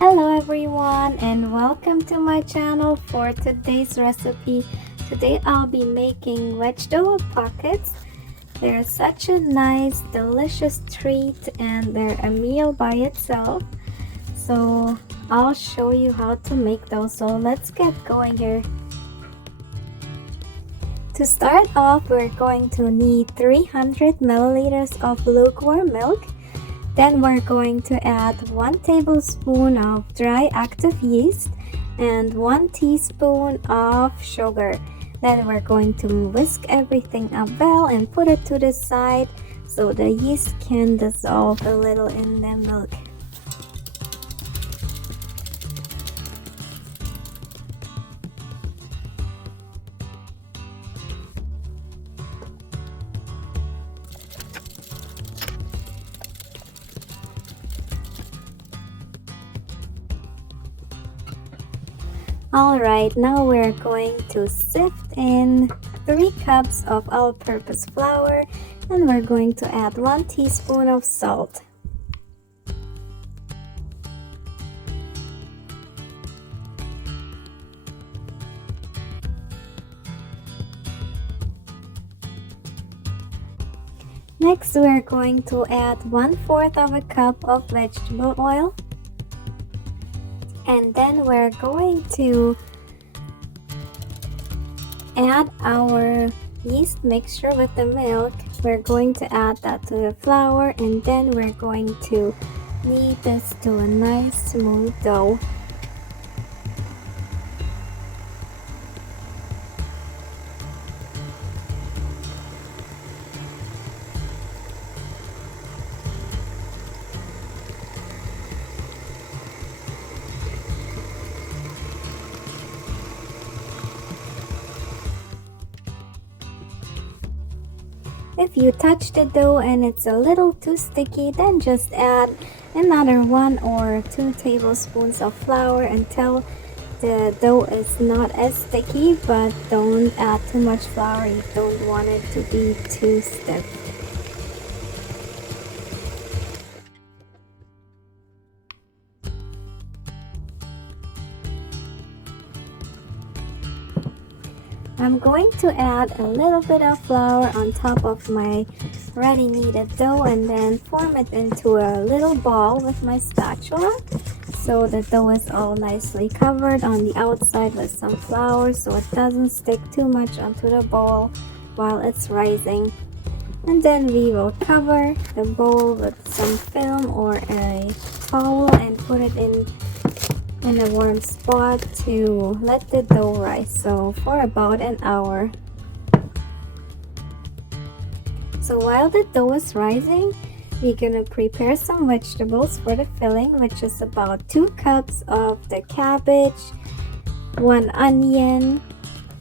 Hello everyone and welcome to my channel for today's recipe. Today I'll be making vegetable pockets. They're such a nice, delicious treat and they're a meal by itself. So I'll show you how to make those. So let's get going here. To start off, we're going to need 300 milliliters of lukewarm milk. Then we're going to add 1 tablespoon of dry active yeast and 1 teaspoon of sugar. Then we're going to whisk everything up well and put it to the side so the yeast can dissolve a little in the milk. Alright, now we're going to sift in 3 cups of all-purpose flour and we're going to add 1 teaspoon of salt. Next, we're going to add 1/4 of a cup of vegetable oil. And then we're going to add our yeast mixture with the milk. We're going to add that to the flour and then we're going to knead this to a nice smooth dough. If you touch the dough and it's a little too sticky, then just add another 1 or 2 tablespoons of flour until the dough is not as sticky, but don't add too much flour. You don't want it to be too stiff. I'm going to add a little bit of flour on top of my ready kneaded dough and then form it into a little ball with my spatula. So the dough is all nicely covered on the outside with some flour so it doesn't stick too much onto the bowl while it's rising. And then we will cover the bowl with some film or a towel and put it in a warm spot to let the dough rise, so for about an hour. So while the dough is rising, we're gonna prepare some vegetables for the filling, which is about 2 cups of the cabbage, 1 onion,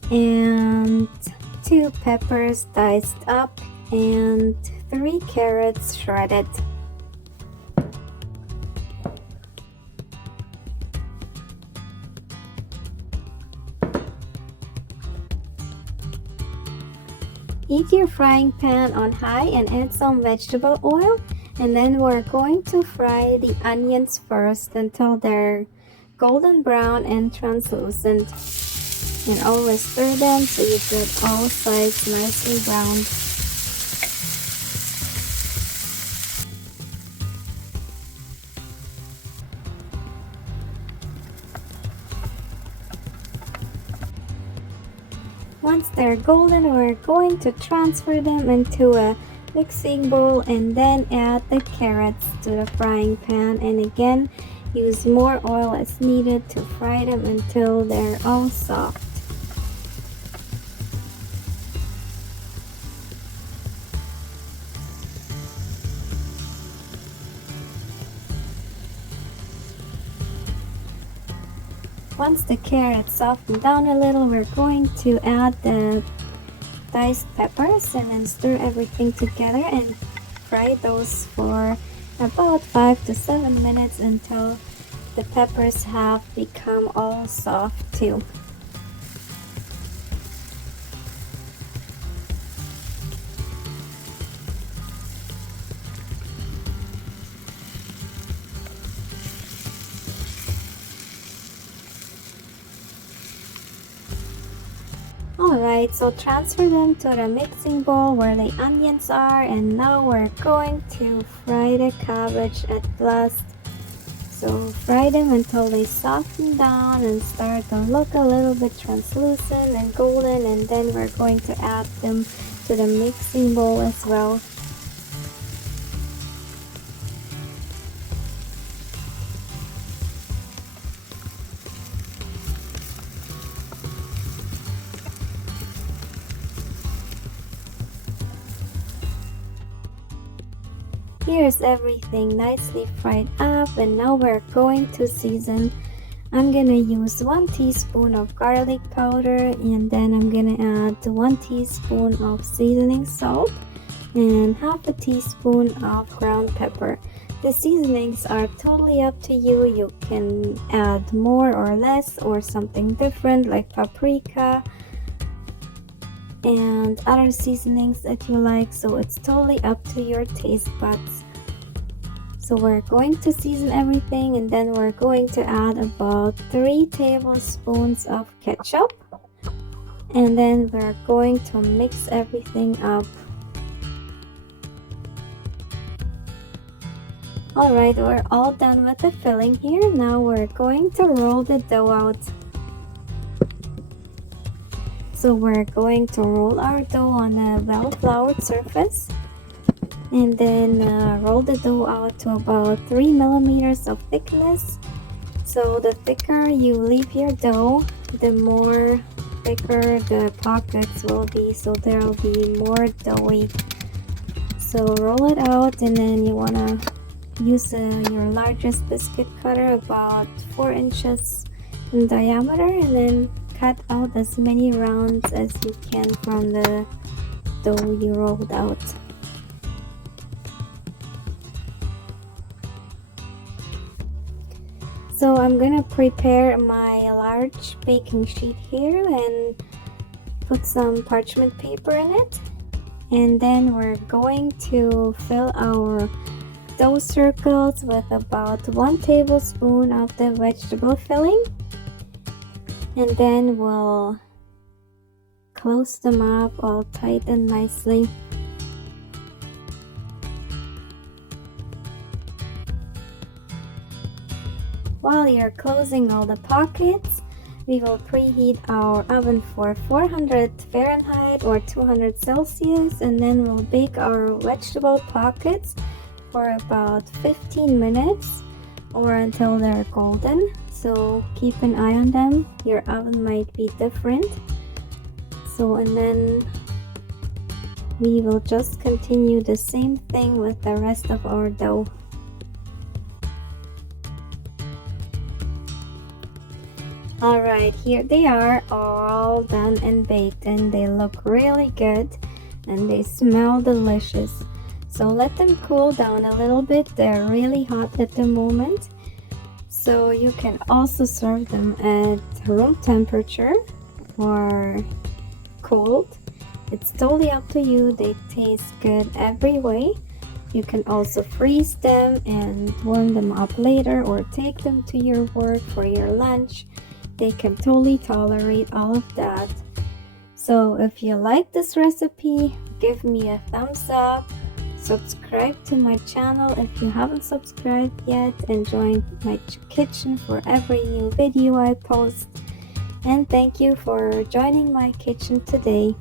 and 2 peppers diced up, and 3 carrots shredded. Heat your frying pan on high and add some vegetable oil, and then we're going to fry the onions first until they're golden brown and translucent. And always stir them so you get all sides nicely browned. Once they're golden, we're going to transfer them into a mixing bowl and then add the carrots to the frying pan, and again use more oil as needed to fry them until they're all soft. Once the carrots soften down a little, we're going to add the diced peppers and then stir everything together and fry those for about 5 to 7 minutes until the peppers have become all soft too. Alright, so transfer them to the mixing bowl where the onions are, and now we're going to fry the cabbage at last. So fry them until they soften down and start to look a little bit translucent and golden, and then we're going to add them to the mixing bowl as well. Here's everything nicely fried up, and now we're going to season. I'm gonna use 1 teaspoon of garlic powder, and then I'm gonna add 1 teaspoon of seasoning salt and half a teaspoon of ground pepper. The seasonings are totally up to you. You can add more or less or something different like paprika and other seasonings that you like, so it's totally up to your taste buds. So we're going to season everything, and then we're going to add about 3 tablespoons of ketchup, and then we're going to mix everything up. Alright, we're all done with the filling here. Now we're going to roll the dough out. So we're going to roll our dough on a well-floured surface, and then roll the dough out to about 3 millimeters of thickness. So the thicker you leave your dough, the more thicker the pockets will be, so there will be more doughy. So roll it out, and then you want to use your largest biscuit cutter, about 4 inches in diameter, and then cut out as many rounds as you can from the dough you rolled out. So I'm gonna prepare my large baking sheet here and put some parchment paper in it, and then we're going to fill our dough circles with about 1 tablespoon of the vegetable filling, and then we'll close them up all tight and nicely. While you're closing all the pockets, we will preheat our oven for 400 Fahrenheit or 200 Celsius, and then we'll bake our vegetable pockets for about 15 minutes or until they're golden. So keep an eye on them. Your oven might be different. So, and then we will just continue the same thing with the rest of our dough. Alright, here they are, all done and baked, and they look really good and they smell delicious. So let them cool down a little bit. They're really hot at the moment. So you can also serve them at room temperature or cold. It's totally up to you. They taste good every way. You can also freeze them and warm them up later, or take them to your work for your lunch. They can totally tolerate all of that. So if you like this recipe, give me a thumbs up. Subscribe to my channel if you haven't subscribed yet, and join my kitchen for every new video I post. And thank you for joining my kitchen today.